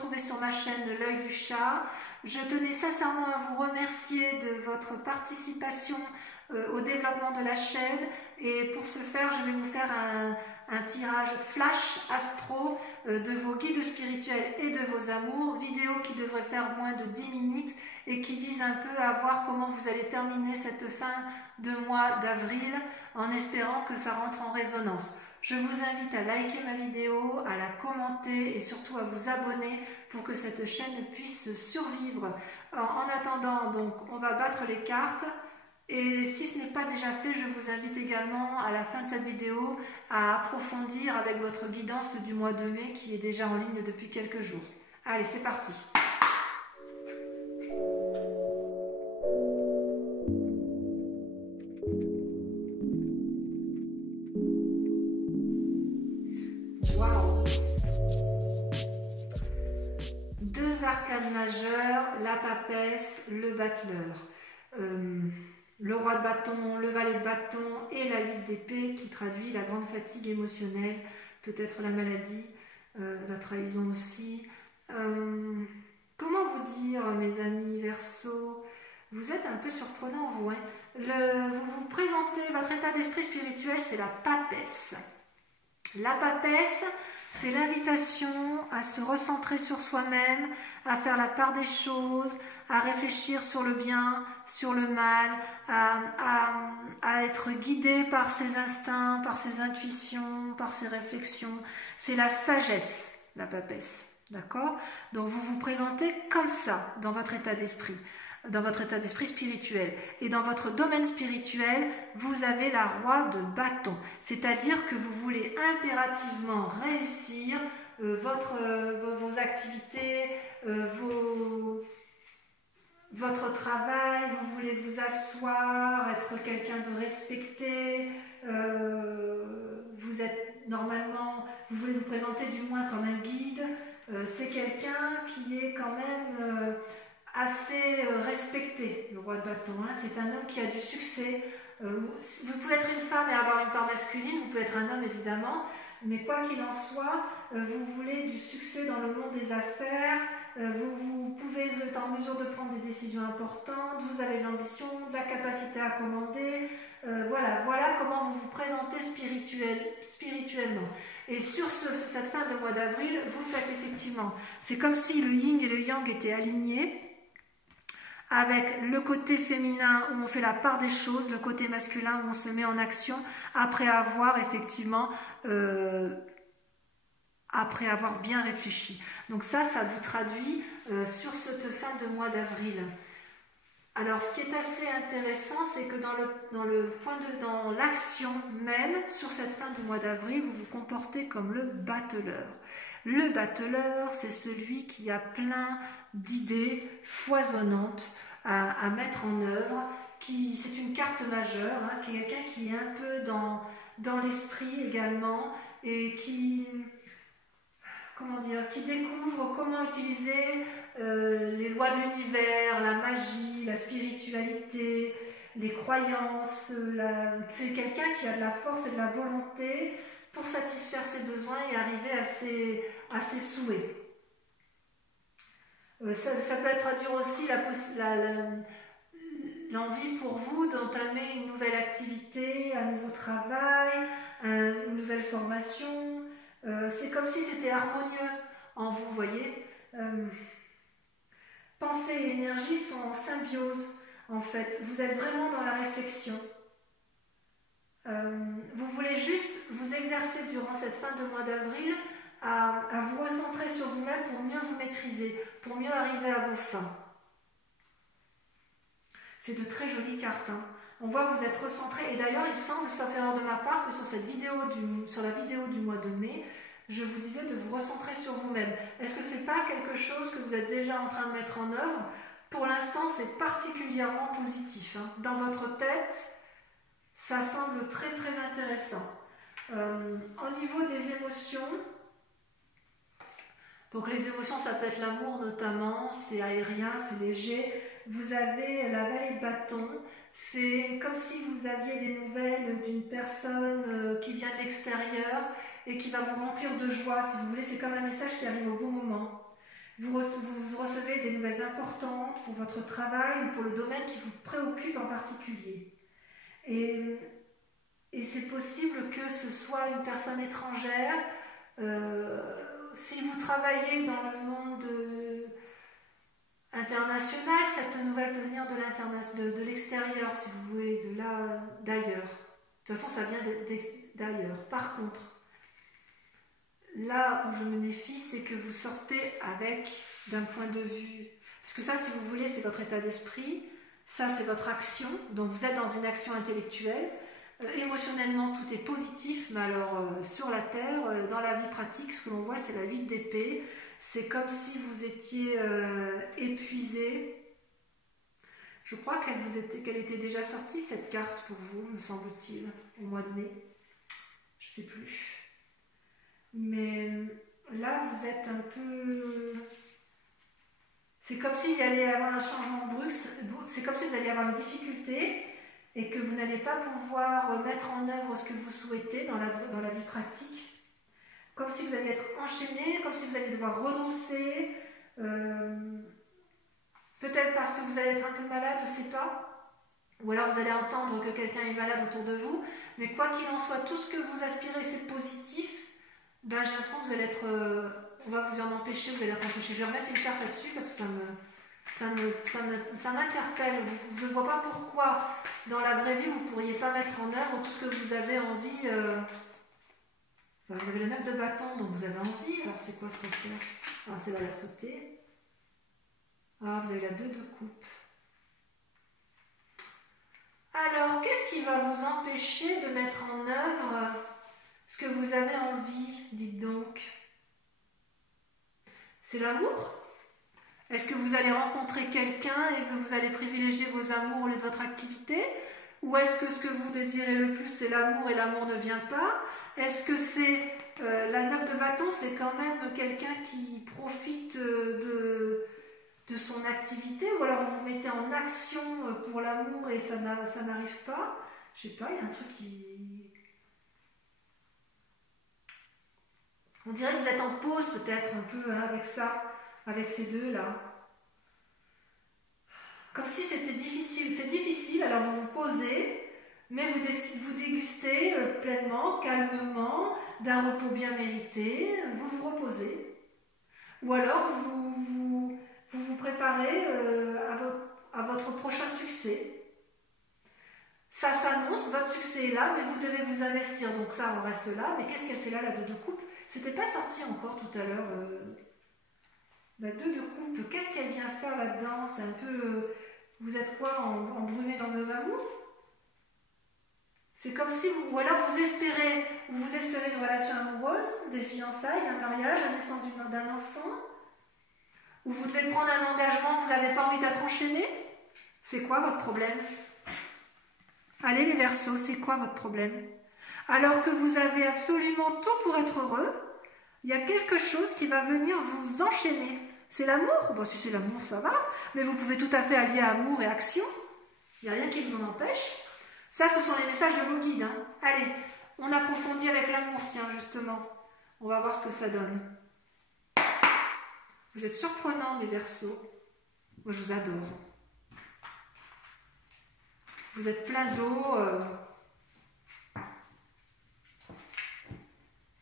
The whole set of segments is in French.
retrouver sur ma chaîne L'Œil du Chat. Je tenais sincèrement à vous remercier de votre participation au développement de la chaîne. Et pour ce faire, je vais vous faire un tirage flash astro de vos guides spirituels et de vos amours. Vidéo qui devrait faire moins de 10 minutes et qui vise un peu à voir comment vous allez terminer cette fin de mois d'avril en espérant que ça rentre en résonance. Je vous invite à liker ma vidéo, à la commenter et surtout à vous abonner pour que cette chaîne puisse survivre. En attendant, donc, on va battre les cartes. Et si ce n'est pas déjà fait, je vous invite également à la fin de cette vidéo à approfondir avec votre guidance du mois de mai qui est déjà en ligne depuis quelques jours. Allez, c'est parti! Waouh! Deux arcanes majeures, la papesse, le battleur. Le roi de bâton, le valet de bâton et la 8 d'épée qui traduit la grande fatigue émotionnelle, peut-être la maladie, la trahison aussi. Comment vous dire, mes amis Verseau, vous êtes un peu surprenant, vous, hein. Vous vous présentez, votre état d'esprit spirituel, c'est la papesse. La papesse, c'est l'invitation à se recentrer sur soi-même, à faire la part des choses, à réfléchir sur le bien, sur le mal, à être guidé par ses instincts, par ses intuitions, par ses réflexions. C'est la sagesse, la papesse. D'accord? Donc vous vous présentez comme ça dans votre état d'esprit spirituel. Et dans votre domaine spirituel, vous avez la roi de bâton. C'est-à-dire que vous voulez impérativement réussir vos activités, votre travail, vous voulez vous asseoir, être quelqu'un de respecté, vous êtes normalement, vous voulez vous présenter du moins comme un guide, c'est quelqu'un qui est quand même assez respecté, le roi de bâton, hein. C'est un homme qui a du succès. Vous pouvez être une femme et avoir une part masculine, vous pouvez être un homme évidemment, mais quoi qu'il en soit, vous voulez du succès dans le monde des affaires, vous pouvez être en mesure de prendre des décisions importantes, vous avez de l'ambition, de la capacité à commander, voilà comment vous vous présentez spirituellement. Et sur cette fin de mois d'avril, vous faites effectivement, c'est comme si le yin et le yang étaient alignés, avec le côté féminin où on fait la part des choses, le côté masculin où on se met en action après avoir effectivement après avoir bien réfléchi. Donc ça vous traduit sur cette fin de mois d'avril. Alors ce qui est assez intéressant, c'est que dans l'action même, sur cette fin du mois d'avril, vous vous comportez comme le battleur. Le battleur, c'est celui qui a plein d'idées foisonnantes à mettre en œuvre. C'est une carte majeure, hein, qui est quelqu'un qui est un peu dans l'esprit également et qui découvre comment utiliser les lois de l'univers, la magie, la spiritualité, les croyances. C'est quelqu'un qui a de la force et de la volonté pour satisfaire ses besoins et arriver à ses souhaits. Ça peut traduire aussi l'envie pour vous d'entamer une nouvelle activité, un nouveau travail, une nouvelle formation. C'est comme si c'était harmonieux en vous, voyez. Pensée et énergie sont en symbiose, en fait. Vous êtes vraiment dans la réflexion. Vous voulez juste vous exercer durant cette fin de mois d'avril à vous recentrer sur vous-même pour mieux vous maîtriser, pour mieux arriver à vos fins. C'est de très jolies cartes, hein. On voit que vous êtes recentré. Et d'ailleurs, il me semble, sauf erreur de ma part, que sur la vidéo du mois de mai, je vous disais de vous recentrer sur vous-même. Est-ce que ce n'est pas quelque chose que vous êtes déjà en train de mettre en œuvre? Pour l'instant, c'est particulièrement positif, hein. Dans votre tête, ça semble très très intéressant. Au niveau des émotions, donc les émotions, ça peut être l'amour notamment, c'est aérien, c'est léger. Vous avez la vallée de bâton, c'est comme si vous aviez des nouvelles d'une personne qui vient de l'extérieur et qui va vous remplir de joie, si vous voulez. C'est comme un message qui arrive au bon moment. Vous recevez des nouvelles importantes pour votre travail ou pour le domaine qui vous préoccupe en particulier. Et c'est possible que ce soit une personne étrangère. Si vous travaillez dans le monde international, cette nouvelle peut venir de l'extérieur, si vous voulez, d'ailleurs. De toute façon, ça vient d'ailleurs. Par contre, là où je me méfie, c'est que vous sortez avec d'un point de vue... Parce que ça, si vous voulez, c'est votre état d'esprit. Ça, c'est votre action. Donc, vous êtes dans une action intellectuelle. Émotionnellement, tout est positif. Mais alors, sur la Terre, dans la vie pratique, ce que l'on voit, c'est la vie d'épée. C'est comme si vous étiez épuisé. Je crois qu'elle était déjà sortie, cette carte, pour vous, me semble-t-il, au mois de mai. Je ne sais plus. Mais là, vous êtes un peu... C'est comme s'il y allait avoir un changement brusque, c'est comme si vous alliez avoir une difficulté et que vous n'allez pas pouvoir mettre en œuvre ce que vous souhaitez dans la vie pratique. Comme si vous alliez être enchaîné, comme si vous alliez devoir renoncer, peut-être parce que vous allez être un peu malade, je ne sais pas, ou alors vous allez entendre que quelqu'un est malade autour de vous, mais quoi qu'il en soit, tout ce que vous aspirez, c'est positif. Ben, j'ai l'impression que vous allez être... on va vous en empêcher, vous allez être empêché. Je vais remettre une carte là-dessus parce que ça m'interpelle. Je ne vois pas pourquoi, dans la vraie vie, vous ne pourriez pas mettre en œuvre tout ce que vous avez envie. Ben, vous avez le 9 de bâton, donc vous avez envie. Alors, c'est quoi ce faire? Alors, c'est la sauter. Ah, vous avez la 2 de coupe. Alors, qu'est-ce qui va vous empêcher de mettre en œuvre ce que vous avez envie, dites donc? C'est l'amour? Est-ce que vous allez rencontrer quelqu'un et que vous allez privilégier vos amours au lieu de votre activité? Ou est-ce que ce que vous désirez le plus, c'est l'amour et l'amour ne vient pas? Est-ce que c'est... la 9 de bâton, c'est quand même quelqu'un qui profite de son activité? Ou alors vous vous mettez en action pour l'amour et ça n'arrive pas? Je sais pas, il y a un truc qui... On dirait que vous êtes en pause peut-être un peu hein, avec ça, avec ces deux-là. Comme si c'était difficile. C'est difficile, alors vous vous posez, mais vous dégustez pleinement, calmement, d'un repos bien mérité, vous vous reposez. Ou alors vous vous préparez à votre prochain succès. Ça s'annonce, votre succès est là, mais vous devez vous investir. Donc ça, on reste là. Mais qu'est-ce qu'elle fait là, la 2 de coupe? C'était pas sorti encore tout à l'heure. La 2 de coupe, qu'est-ce qu'elle vient faire là-dedans? C'est un peu... vous êtes quoi, embrumé dans vos amours? C'est comme si vous... Ou alors vous espérez une relation amoureuse, des fiançailles, un mariage, la naissance d'un enfant. Ou vous devez prendre un engagement, vous n'avez pas envie d'être enchaîné. C'est quoi votre problème? Allez les Verseaux, c'est quoi votre problème? Alors que vous avez absolument tout pour être heureux, il y a quelque chose qui va venir vous enchaîner. C'est l'amour? Bon, si c'est l'amour, ça va, mais vous pouvez tout à fait allier amour et action. Il n'y a rien qui vous en empêche. Ça, ce sont les messages de vos guides. Hein. Allez, on approfondit avec l'amour, tiens, justement. On va voir ce que ça donne. Vous êtes surprenants, mes Verseaux. Moi, je vous adore. Vous êtes plein d'eau.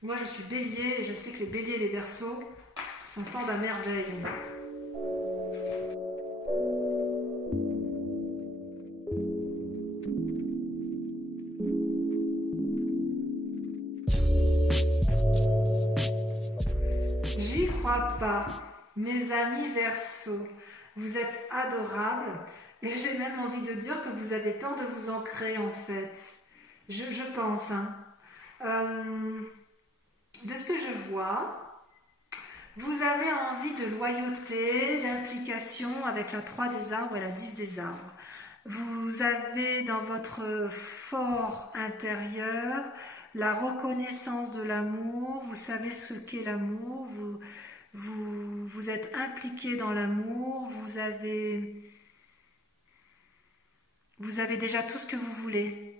Moi, je suis bélier et je sais que les béliers et les Verseaux s'entendent à merveille. J'y crois pas. Mes amis Verseaux, vous êtes adorables. Et j'ai même envie de dire que vous avez peur de vous ancrer, en fait. Je pense. Hein. De ce que je vois, vous avez envie de loyauté, d'implication avec la 3 des arbres et la 10 des arbres. Vous avez dans votre fort intérieur la reconnaissance de l'amour. Vous savez ce qu'est l'amour. Vous êtes impliqué dans l'amour. Vous avez déjà tout ce que vous voulez.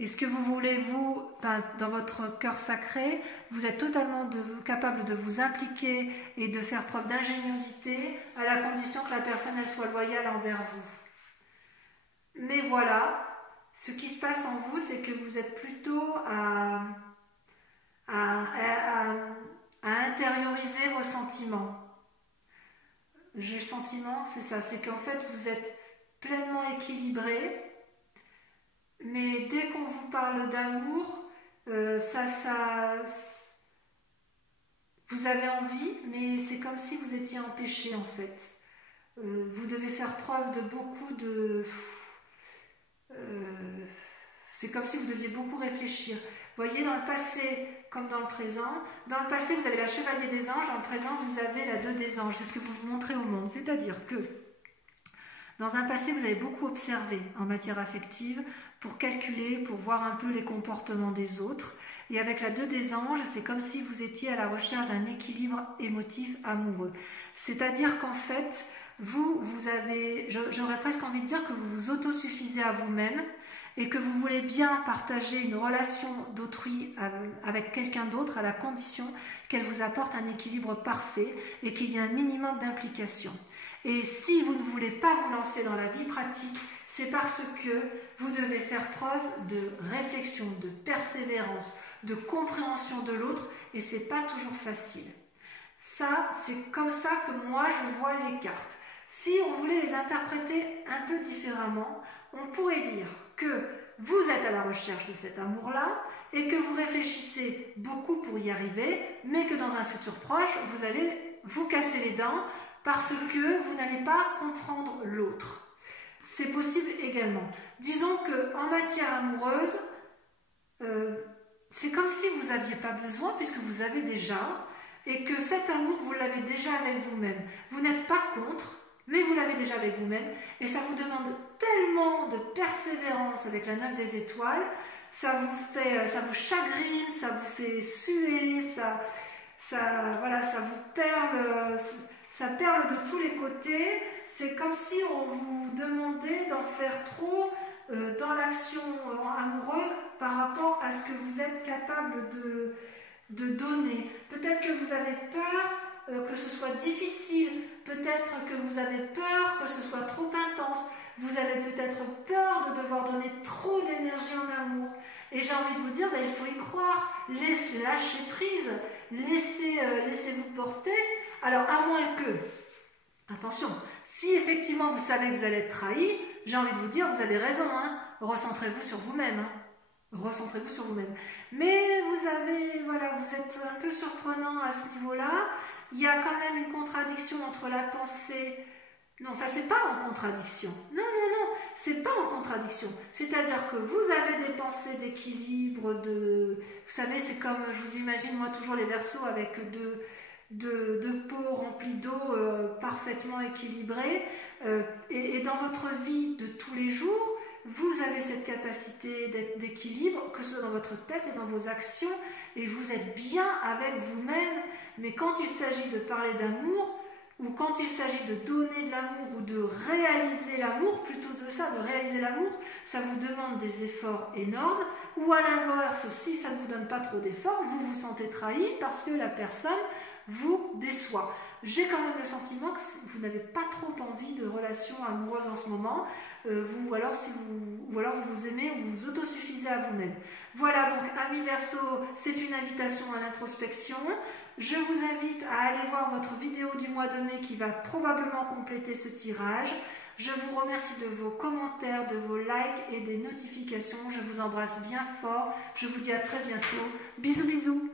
Est-ce que vous voulez, vous, dans votre cœur sacré, vous êtes totalement capable de vous impliquer et de faire preuve d'ingéniosité à la condition que la personne elle soit loyale envers vous. Mais voilà, ce qui se passe en vous, c'est que vous êtes plutôt à intérioriser vos sentiments. J'ai le sentiment, c'est ça, c'est qu'en fait vous êtes pleinement équilibré, mais dès qu'on vous parle d'amour, vous avez envie, mais c'est comme si vous étiez empêché en fait. Vous devez faire preuve de beaucoup de... c'est comme si vous deviez beaucoup réfléchir. Vous voyez, dans le passé comme dans le présent, dans le passé vous avez la chevalier des anges, dans le présent vous avez la 2 des anges. C'est ce que vous vous montrez au monde, c'est-à-dire que dans un passé vous avez beaucoup observé en matière affective pour calculer, pour voir un peu les comportements des autres. Et avec la 2 des anges, c'est comme si vous étiez à la recherche d'un équilibre émotif amoureux. C'est-à-dire qu'en fait, vous avez, j'aurais presque envie de dire que vous vous autosuffisez à vous-même et que vous voulez bien partager une relation d'autrui avec quelqu'un d'autre à la condition qu'elle vous apporte un équilibre parfait et qu'il y ait un minimum d'implication. Et si vous ne voulez pas vous lancer dans la vie pratique, c'est parce que vous devez faire preuve de réflexion, de persévérance, de compréhension de l'autre et c'est pas toujours facile. Ça, c'est comme ça que moi je vois les cartes. Si on voulait les interpréter un peu différemment, on pourrait dire que vous êtes à la recherche de cet amour-là et que vous réfléchissez beaucoup pour y arriver, mais que dans un futur proche, vous allez vous casser les dents parce que vous n'allez pas comprendre l'autre. C'est possible également. Disons qu'en matière amoureuse, c'est comme si vous n'aviez pas besoin puisque vous avez déjà et que cet amour, vous l'avez déjà avec vous-même. Vous n'êtes pas contre, mais vous l'avez déjà avec vous-même et ça vous demande tellement de persévérance avec la 9 des étoiles, ça vous chagrine, ça vous fait suer, ça perle de tous les côtés. C'est comme si on vous demandait d'en faire trop dans l'action amoureuse par rapport à ce que vous êtes capable de donner. Peut-être que vous avez peur que ce soit difficile, peut-être que vous avez peur que ce soit trop intense, vous avez peut-être peur de devoir donner trop d'énergie en amour. Et j'ai envie de vous dire, il faut y croire, lâcher prise, laissez-vous porter. Alors à moins que, attention, si effectivement vous savez que vous allez être trahi, j'ai envie de vous dire, vous avez raison, recentrez-vous sur vous-même. Recentrez-vous sur vous-même. Mais vous êtes un peu surprenant à ce niveau-là. Il y a quand même une contradiction entre la pensée... Non, c'est pas en contradiction. Non, c'est pas en contradiction. C'est-à-dire que vous avez des pensées d'équilibre, vous savez, c'est comme, je vous imagine moi toujours les Verseaux avec deux pots remplis d'eau parfaitement équilibrés. Et dans votre vie de tous les jours, vous avez cette capacité d'équilibre, que ce soit dans votre tête et dans vos actions, et vous êtes bien avec vous-même. Mais quand il s'agit de parler d'amour, ou quand il s'agit de donner de l'amour, ou de réaliser l'amour, plutôt de ça, de réaliser l'amour, ça vous demande des efforts énormes, ou à l'inverse, si ça ne vous donne pas trop d'efforts, vous vous sentez trahi parce que la personne vous déçoit. J'ai quand même le sentiment que vous n'avez pas trop envie de relations amoureuses en ce moment, ou alors vous vous aimez ou vous vous autosuffisez à vous-même. Voilà, donc amis Verseau, c'est une invitation à l'introspection. Je vous invite à aller voir votre vidéo du mois de mai qui va probablement compléter ce tirage. Je vous remercie de vos commentaires, de vos likes et des notifications. Je vous embrasse bien fort. Je vous dis à très bientôt. Bisous bisous.